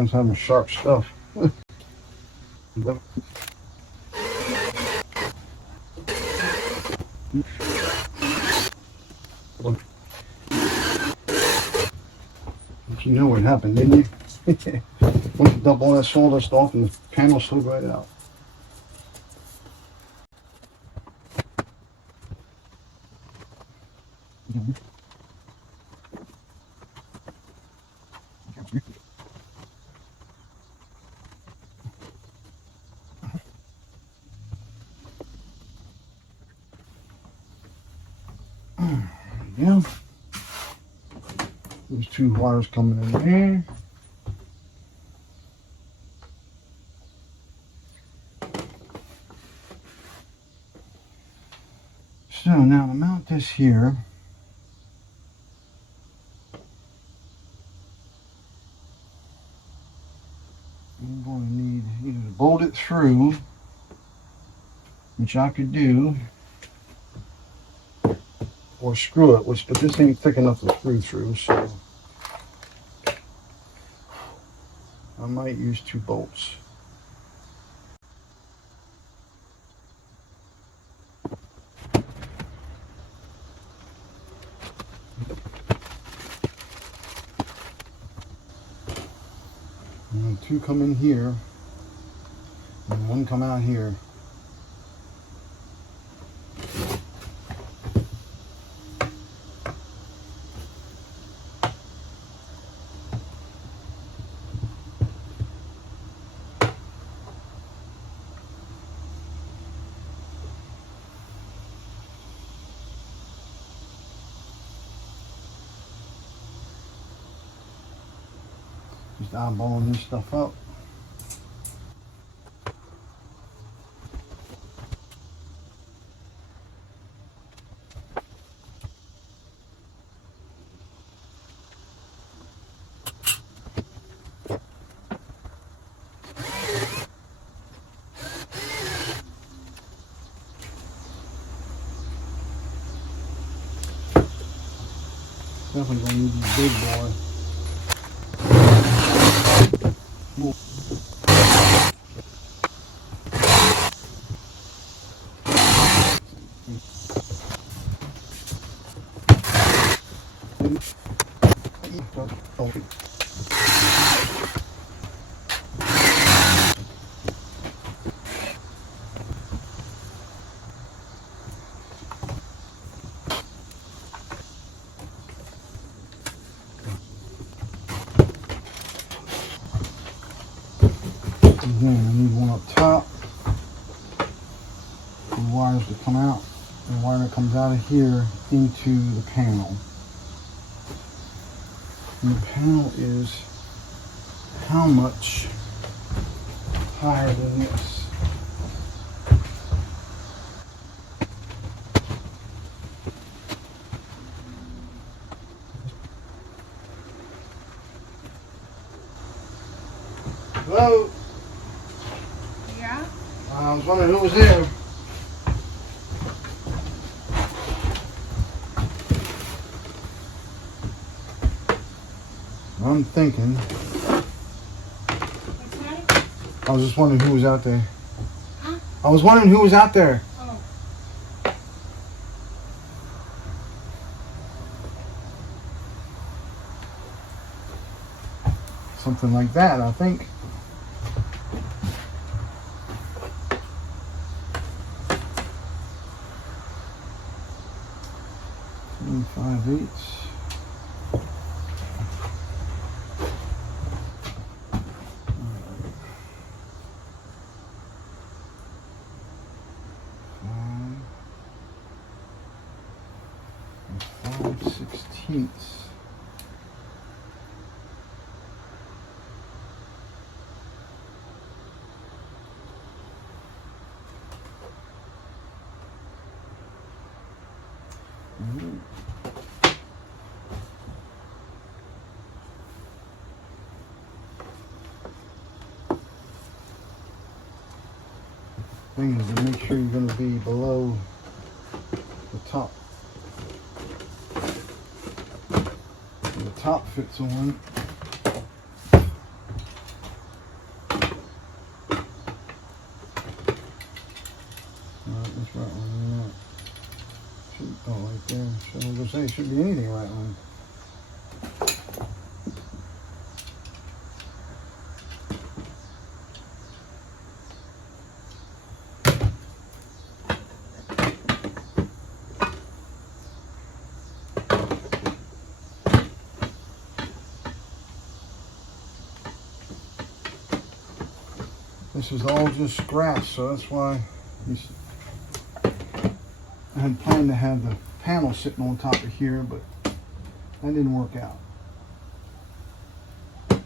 nice having sharp stuff. But you know what happened, didn't you? Once you dump all that sawdust off and the panel slid right out. Yeah. There's two wires coming in there. So now to mount this here, I'm going to need either to bolt it through, which I could do, or screw it, but this ain't thick enough to screw through, so I might use 2 bolts. And 2 come in here, and 1 come out here. Just eyeballing this stuff up. Definitely gonna need this big boy. Again, I need one up top, the wires to come out, and the wire that comes out of here into the panel. And the panel is how much higher than this? Hello? Yeah? I was wondering who was there. I'm thinking. What's that? I was just wondering who was out there. Huh? I was wondering who was out there. Oh. Something like that, I think. And 5/8. And 5/16. Thing is to make sure you're going to be below the top. And the top fits on. right there. So I'm gonna say it shouldn't be anything right on. This is all just scratch, so that's why I had planned to have the panel sitting on top of here, but that didn't work out. And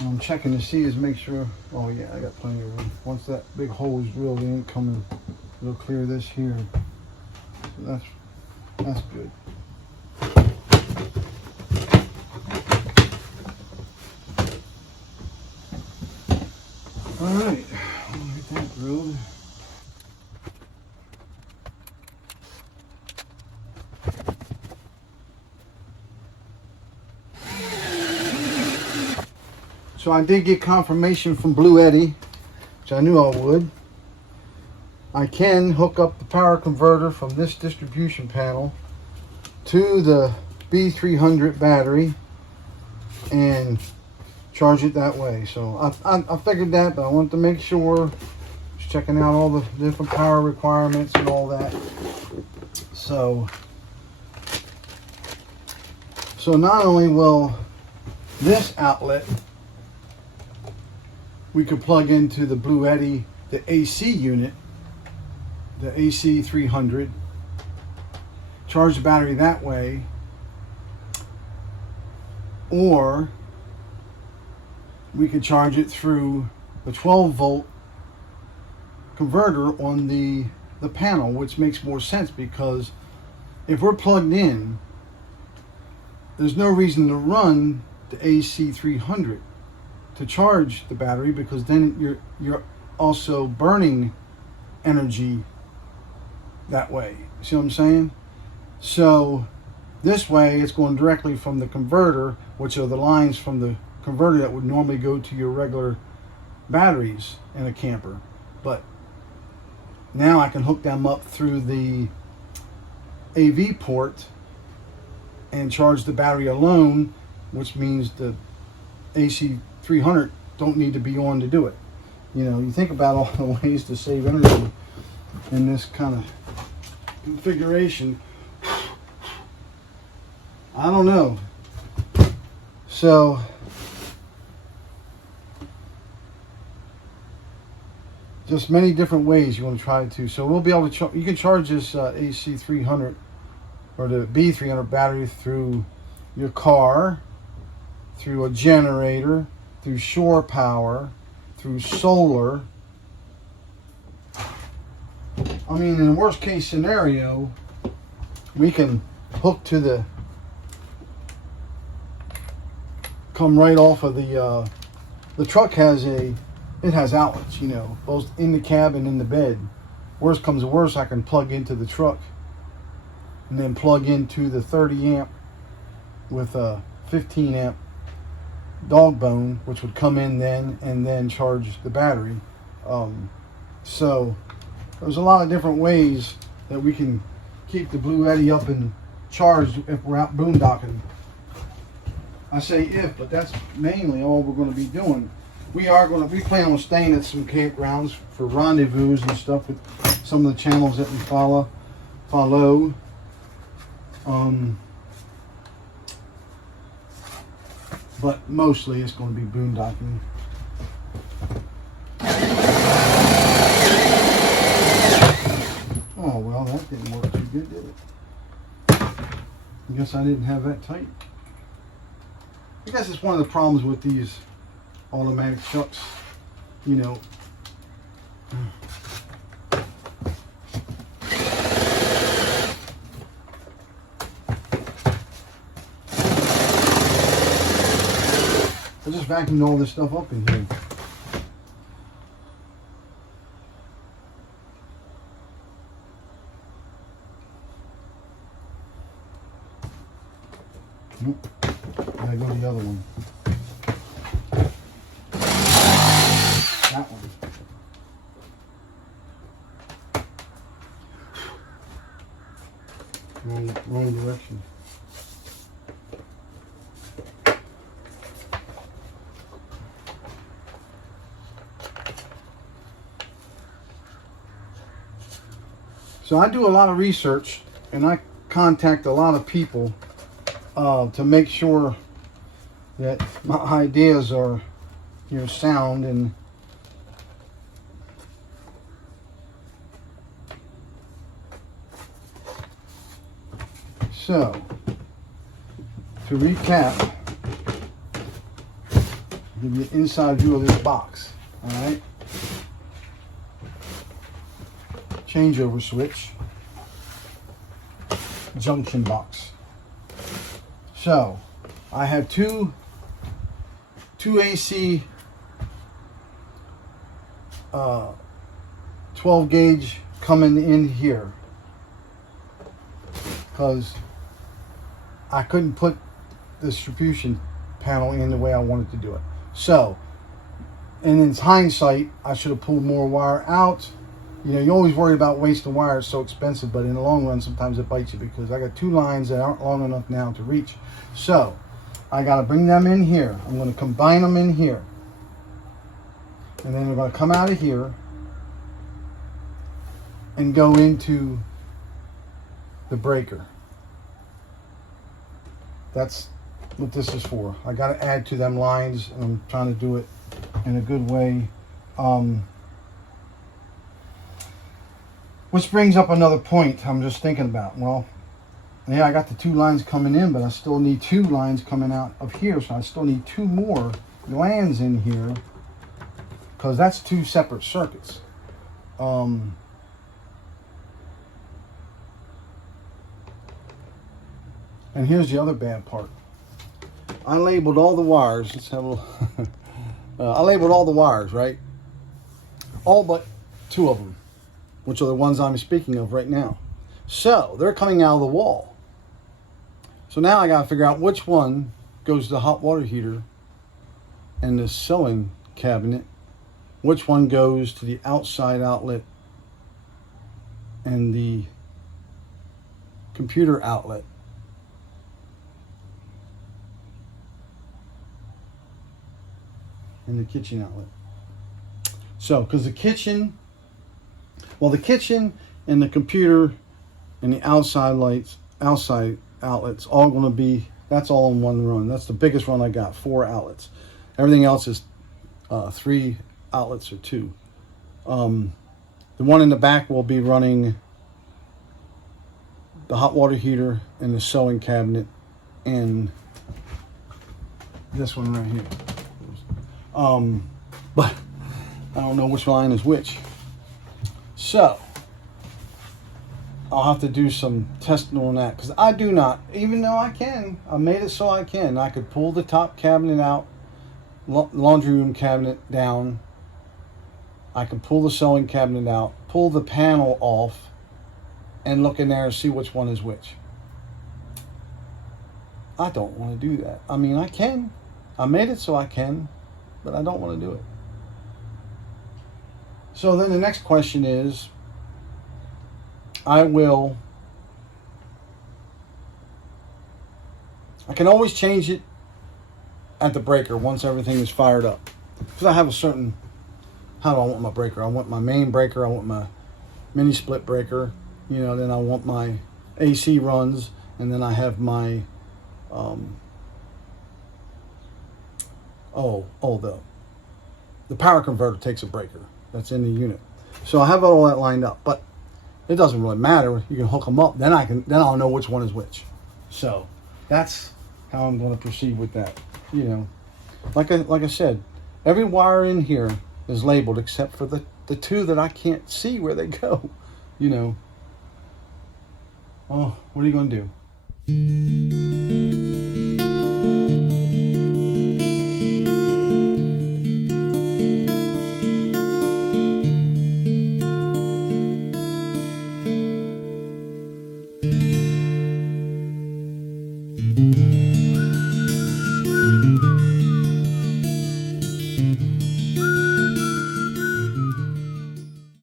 I'm checking to see is make sure, oh yeah, I got plenty of room. Once that big hole is drilled in, it'll clear this here. So that's good. All right, I'll get that drilled. So I did get confirmation from Blue Eddy, which I knew I would. I can hook up the power converter from this distribution panel to the B300 battery and charge it that way. So I figured that, but I wanted to make sure. Just checking out all the different power requirements and all that. So not only will this outlet we could plug into the Blue Eddy, the AC unit, the AC 300, charge the battery that way, or we could charge it through the 12 volt converter on the panel, which makes more sense because if we're plugged in, there's no reason to run the AC 300 to charge the battery, because then you're also burning energy that way. See what I'm saying? So this way it's going directly from the converter, which are the lines from the converter that would normally go to your regular batteries in a camper. But now I can hook them up through the AV port and charge the battery alone, which means the AC 300 don't need to be on to do it. You know, you think about all the ways to save energy in this kind of configuration. I don't know. So just many different ways you want to try to. So we'll be able to you can charge this AC 300 or the B300 battery through your car, through a generator, through shore power, through solar. I mean, in the worst case scenario, we can hook to come right off of the truck has outlets, you know, both in the cab and in the bed. Worst comes to worst, I can plug into the truck and then plug into the 30 amp with a 15 amp dog bone, which would come in then and then charge the battery. So there's a lot of different ways that we can keep the Blue Eddy up and charged if we're out boondocking. I say if, but that's mainly all we're going to be doing. We plan on staying at some campgrounds for rendezvous and stuff with some of the channels that we follow. But mostly it's going to be boondocking. Oh, well, that didn't work too good, did it? I guess I didn't have that tight. I guess it's one of the problems with these automatic chucks, you know. I just vacuumed all this stuff up in here. Nope. Gotta go to the other one. That one. Wrong direction. So I do a lot of research and I contact a lot of people to make sure that my ideas are, sound. And so, to recap, give you an inside view of this box. All right. Changeover switch, junction box. So I have two AC 12 gauge coming in here because I couldn't put the distribution panel in the way I wanted to do it. So, and in hindsight, I should have pulled more wire out. You always worry about wasting wire. It's so expensive, but in the long run, sometimes it bites you because I got two lines that aren't long enough now to reach. So I got to bring them in here. I'm going to combine them in here. And then they're going to come out of here and go into the breaker. That's what this is for. I got to add to them lines, and I'm trying to do it in a good way. Which brings up another point I'm just thinking about. Well, yeah, I got the two lines coming in, but I still need two lines coming out of here. So I still need two more lands in here because that's two separate circuits. And here's the other bad part. I labeled all the wires. Let's have a little I labeled all the wires, right? All but two of them, which are the ones I'm speaking of right now. So they're coming out of the wall. So now I got to figure out which one goes to the hot water heater and the sewing cabinet, which one goes to the outside outlet and the computer outlet. And the kitchen outlet. So, because the kitchen and the computer and the outside lights, outside outlets, all going to be, that's all in one run. That's the biggest run I got, 4 outlets. Everything else is 3 outlets or 2. The one in the back will be running the hot water heater and the sewing cabinet and this one right here. But I don't know which line is which. So I'll have to do some testing on that because I do not, even though I made it so I could pull the top cabinet out, laundry room cabinet down. I can pull the sewing cabinet out, pull the panel off, and look in there and see which one is which. I don't want to do that. I mean, I can. I made it so I can, but I don't want to do it. So then the next question is, I can always change it at the breaker once everything is fired up. Because I have a certain, how do I want my breaker? I want my main breaker, I want my mini split breaker, then I want my AC runs, and then I have my, the power converter takes a breaker that's in the unit. So I have all that lined up, but it doesn't really matter. You can hook them up, then I'll know which one is which. So that's how I'm going to proceed with that. Like I said, every wire in here is labeled except for the 2 that I can't see where they go. Oh, what are you going to do?